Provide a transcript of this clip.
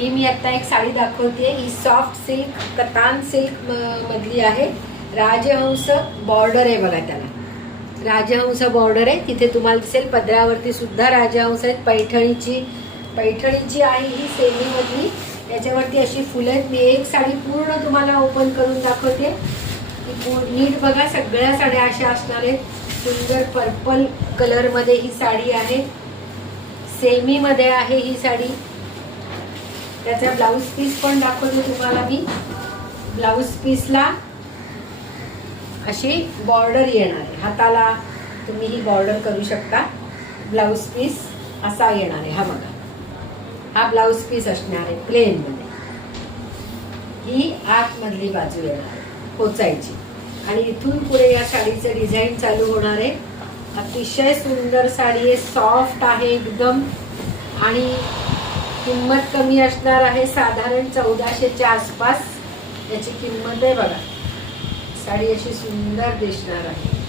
ही मी आता एक साडी दाखवते. ही सॉफ्ट सिल्क कतान सिल्क मधली आहे. राजहंस बॉर्डर आहे बघा, त्याला राजहंस बॉर्डर आहे. तिथे तुम्हाला दिसेल पदरावरती सुद्धा राजहंस आहेत. पैठणीची आहे ही सेमी मधली. याच्यावरती अशी फुलं आहेत. मी एक साडी पूर्ण तुम्हाला ओपन करून दाखवते. नीट बघा, सगळ्या साड्या अशा असणार आहेत. सुंदर पर्पल कलर मध्ये ही साडी आहे. सेमी मध्ये आहे ही साडी. त्याचा ब्लाऊज पीस पण दाखवते तुम्हाला मी. ब्लाऊज पीसला अशी बॉर्डर येणार आहे. हाताला तुम्ही ही बॉर्डर करू शकता. ब्लाऊज पीस असा येणार आहे. हा बघा, हा ब्लाऊज पीस असणार आहे प्लेन मध्ये. ही आतमधली बाजू येणार आहे पोचायची. आणि इथून पुढे या साडीचं डिझाईन चालू होणार आहे. अतिशय सुंदर साडी आहे. सॉफ्ट आहे एकदम. आणि किंमत कमी असणार आहे, साधारण 1400च्या आसपास याची किंमत आहे बघा. साडी अशी सुंदर दिसणार आहे.